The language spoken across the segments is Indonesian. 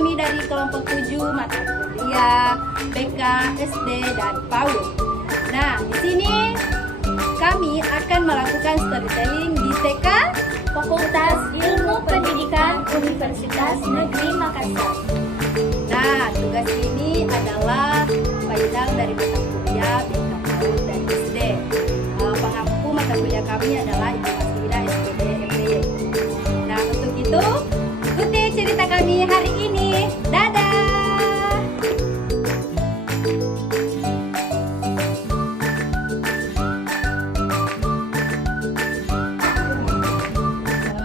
kami dari kelompok 7 mata kuliah BK, SD, dan PAUD. Nah, di sini kami akan melakukan storytelling di TK Fakultas Ilmu Pendidikan Universitas Negeri Makassar. Nah, tugas ini adalah final dari mata kuliah BK, PAUD, dan SD. Pengampu mata kuliah kami adalah Ibu Masmida, SPD, MPY. Nah, untuk itu, ikuti cerita kami hari ini. Dadah!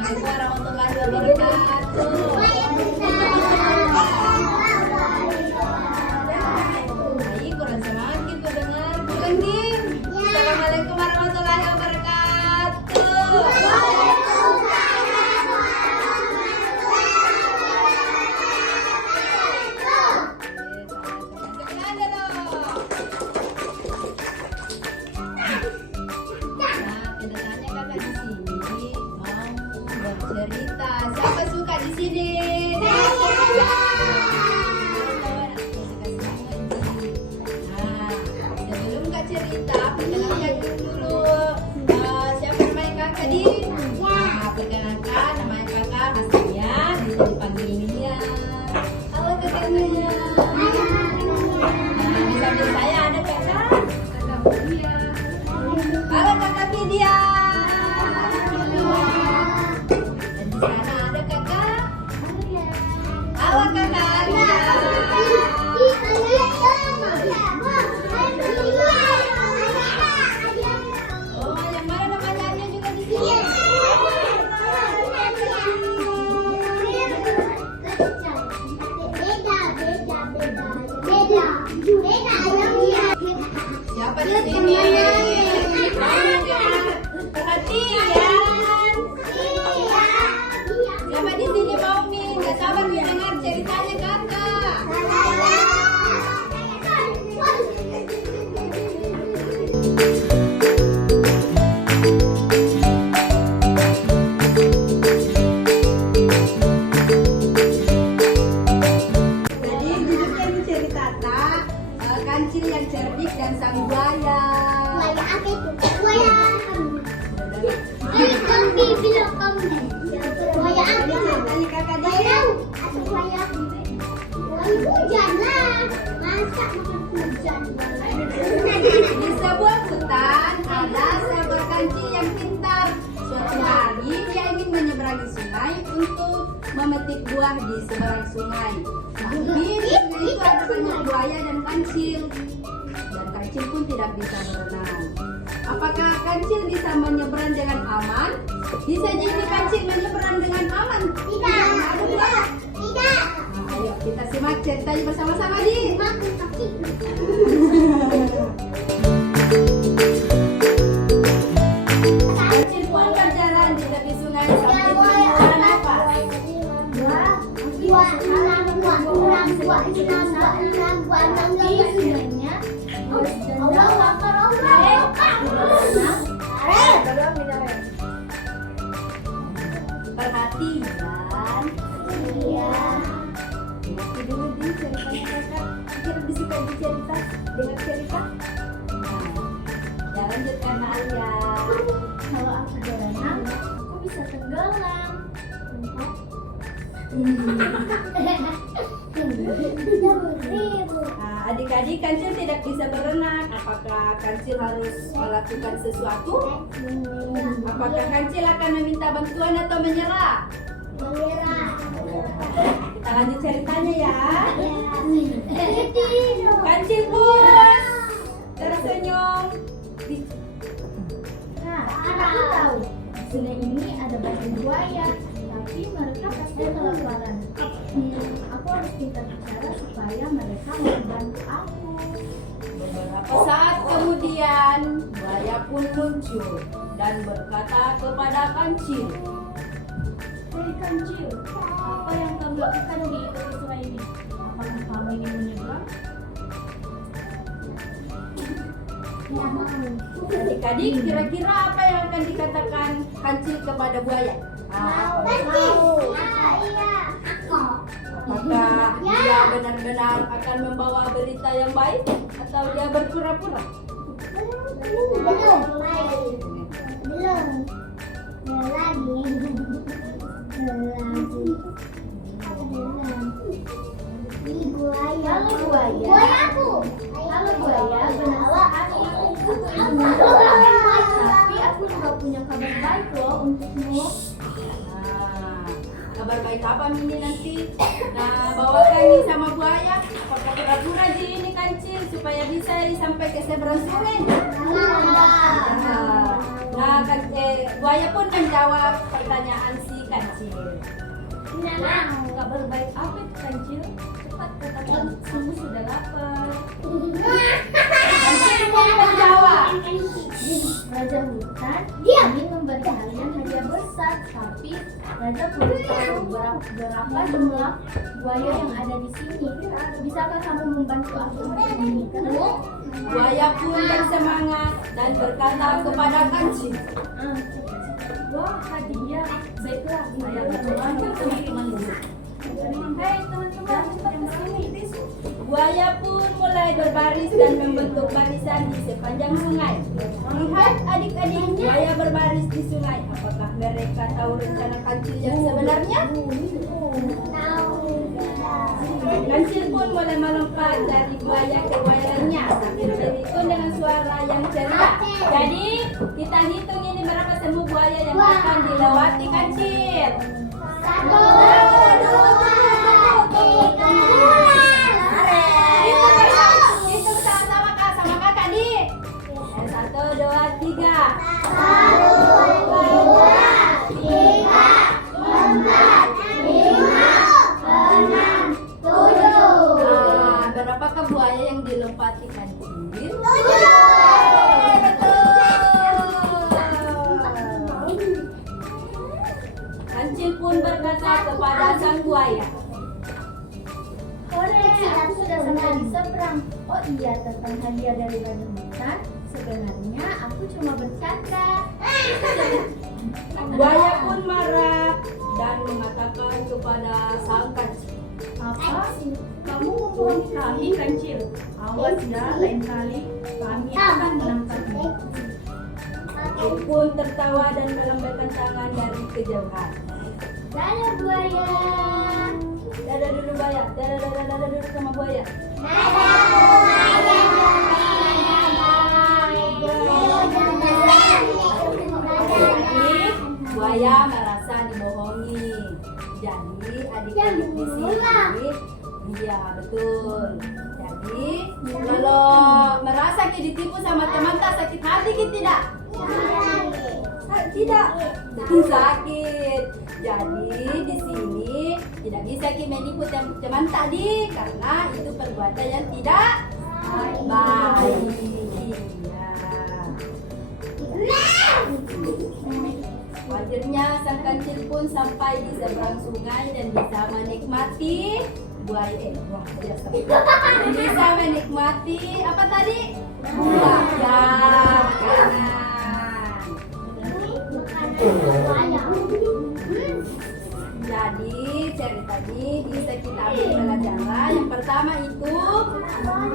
Assalamualaikum warahmatullahi wabarakatuh. Baik, kurang semangat gitu dengar. Bulan Dim. Assalamualaikum warahmatullahi wabarakatuh. Cerita, siapa suka di sini? Nah, sebelum Kak cerita, perkenalkan dulu. Siapa namanya kakak di? Nah, perkenalkan namanya kakak Hasania, bisa dipanggil Emilia. Halo kakaknya. Nah, di samping saya ada kakak Widya. Halo kakak Widya. Di sana ada kakak. Halo kakak. Oh, yang mana namanya ada juga di sini. Siapa di sini? Perhatian. Siapa di sini mau nih? Gak sabar mendengar ceritanya kakak. Jadi judulnya ini cerita kancil yang cerdik dan sang buaya. Ceritanya kakak dia. Di sebuah hutan ada seekor kancil yang pintar. Suatu hari dia ingin menyeberangi sungai untuk memetik buah di seberang sungai. Tapi di sungai itu ada banyak buaya dan kancil. Dan kancil pun tidak bisa berenang. Apakah kancil bisa menyeberang dengan aman? Bisa jadi kancil menyeberang dengan aman? Tidak. Tidak. Nah, ayo kita simak ceritanya bersama-sama di. Kancil pun berjalan di tepi sungai sambil mengeluarkan napas. Perhatian. Dengar dulu di ceritanya kakak. Kira disuka di cerita, dengar cerita. Nah, ya lanjutkan Alia. Kalau aku berenang, aku bisa tenggelam. Nah, adik-adik kancil tidak bisa berenang. Apakah kancil harus melakukan sesuatu? Apakah kancil akan meminta bantuan atau menyerah? Kita lanjut ceritanya ya. Kancil bos tersenyum. Nah, aku tahu. Di sungai ini ada banyak buaya, tapi mereka pasti kelaparan. Aku harus pintar bicara supaya mereka mau bantu aku. Beberapa saat kemudian buaya pun muncul dan berkata kepada kancil. Hei kancil, apa yang kamu lakukan di tepi sungai ini? Apakah kamu ingin menyeberang? Adik-adik, kira-kira apa yang akan dikatakan kancil kepada buaya? Mau. Iya, aku. Apakah dia benar-benar akan membawa berita yang baik atau dia berpura-pura? Belum. Lagi. Ini buaya. Halo buaya. Buayaku. Halo buaya. Benar sekali. Tapi aku juga punya kabar baik loh untukmu. Nah, kabar baik apa Mini nanti? Nah, bawakan ini sama buaya. Apakah pura-pura di ini kancil supaya bisa sampai ke seberang sungai? Nah, buaya pun menjawab pertanyaan si kancil. Kabar baik apa itu kancil? Cepat katakan, kamu sudah lapar. Kancil pun menjawab. Raja hutan ingin memberi kalian hadiah besar, tapi Raja perlu tahu berapa jumlah buaya yang ada di sini. Bisakah kamu membantu aku menemukannya? Buaya pun bersemangat dan berkata kepada kancil. Wah, hadiah. Baiklah, saya akan memanggil teman-teman dulu. Hei teman-teman, cepat ke sini. Buaya pun mulai berbaris dan membentuk barisan di sepanjang sungai. Lihat adik-adik, buaya berbaris di sungai. Apakah mereka tahu rencana kancil yang sebenarnya? Kancil pun mulai melompat dari buaya ke buaya lainnya sambil berhitung dengan suara yang ceria. Jadi kita hitung ini berapa semua buaya yang akan dilewati kancil. 1, 2, 3. Hitung sama-sama kak, sama kakak di. 1, 2, 3. 7. Berapakah buaya yang dilompati kancil? 7. Kancil pun berkata kepada sang buaya. Hore, aku sudah sampai di seberang. Oh iya, tentang hadiah dari Raja Hutan. Sebenarnya aku cuma bercanda. Buaya pun marah dan mengatakan kepada sang kancil. Apa? Kamu membohongi kami, kancil. Awas ya, lain kali kami akan menangkapmu. Kancil pun tertawa dan melambaikan tangan dari kejauhan. Dadah buaya. Dadah dulu buaya, dadah dulu sama buaya. Adik, buaya merasa dibohongi. Jadi adik-adik di sini, iya betul. Jadi kalau merasa ditipu sama teman tak sakit hati gitu tidak? Tidak, sakit. Jadi di sini tidak bisa kita menipu teman tadi karena itu perbuatan yang tidak baik. Wajarnya sang kancil pun sampai di seberang sungai dan bisa menikmati bisa menikmati apa tadi? Buaya makanan. Jadi cerita ini bisa kita ambil pelajaran. Yang pertama itu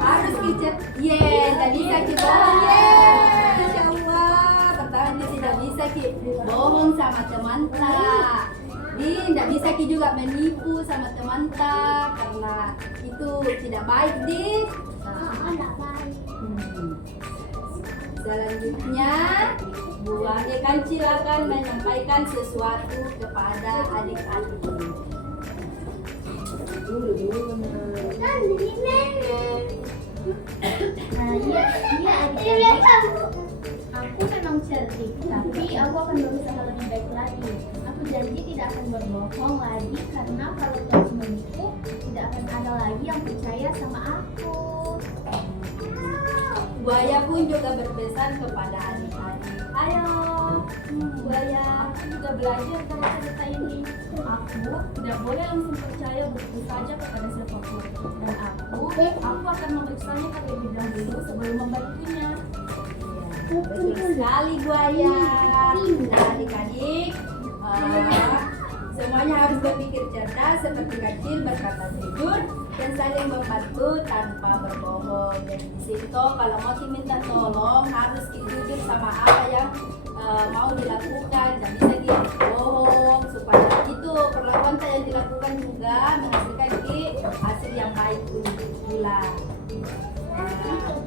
harus kita tidak bisa kita bohong. Insya Allah. Pertama itu tidak bisa kita bohong sama teman tak. Tidak bisa kita juga menipu sama teman tak karena itu tidak baik Selanjutnya buaya kancil akan menyampaikan sesuatu kepada adik-adik. Iya adik-adik. Aku memang cerdik, tapi aku akan berusaha lebih baik lagi. Aku janji tidak akan berbohong lagi karena kalau terus menipu, tidak akan ada lagi yang percaya sama aku. Buaya pun juga berpesan kepada adik-adik. Ayo, buaya, Aku juga belajar dari cerita ini. Aku tidak boleh langsung percaya begitu saja kepada siapapun. Dan aku akan memeriksanya terlebih dahulu sebelum membantunya. betul sekali buaya. Nah adik-adik, Semuanya harus berpikir cerdas seperti kecil berkata jujur dan saling membantu tanpa berbohong. Jadi di situ kalau mau minta tolong harus jujur sama apa yang mau dilakukan, dan bisa bohong supaya itu perlakuan yang dilakukan juga menghasilkan hasil yang baik pula.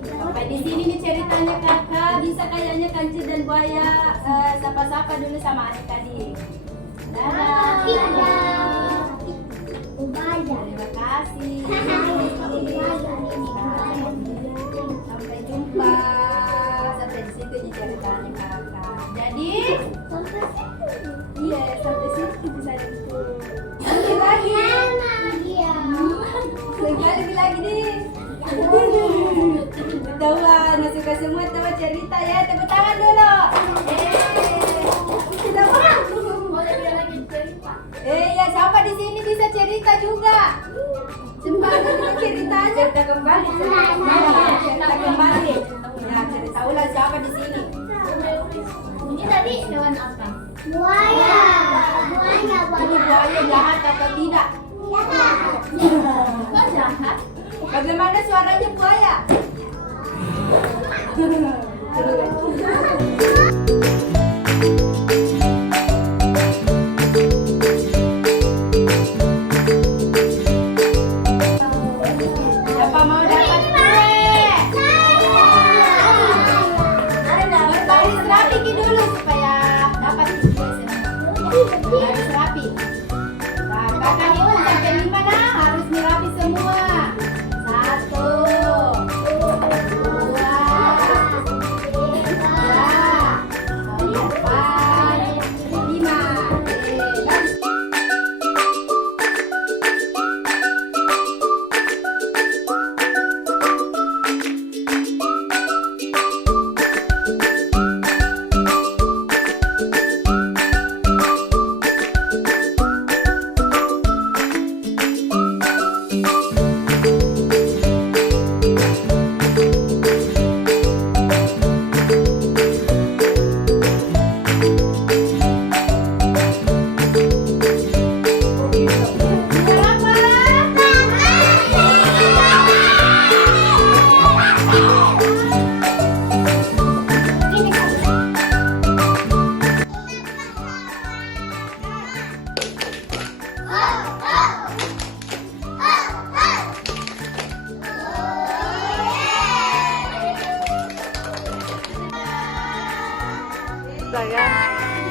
Sampai di sini nih ceritanya kakak. Bisa kayaknya kancil dan buaya sapa-sapa dulu sama adik-adik. Dadah. Terima kasih. Sampai jumpa. Sampai di situ nih ceritanya kakak. Jadi iya sampai situ bisa itu. Lagi. Sekali lagi nih. Ketahuan, suka semua tahu cerita ya. Tepuk tangan dulu. Boleh dia lagi cerita. Ya siapa di sini bisa cerita juga. Semangat dengan ceritanya. Cerita kembali. Cerita kembali. Nah, cerita ulang siapa di sini? Ini tadi hewan apa? Ini buaya jahat atau tidak? Kok jahat? Bagaimana suaranya buaya? Siapa mau dapat kue? Berbaris rapi dulu supaya dapat kue semua. Baris rapi. Nah, kakak hitung sampai 5 nah, harus dirapi semua. 1, 2, 3, 4, 5.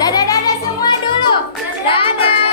Dadah-dadah semua dulu. Dadah.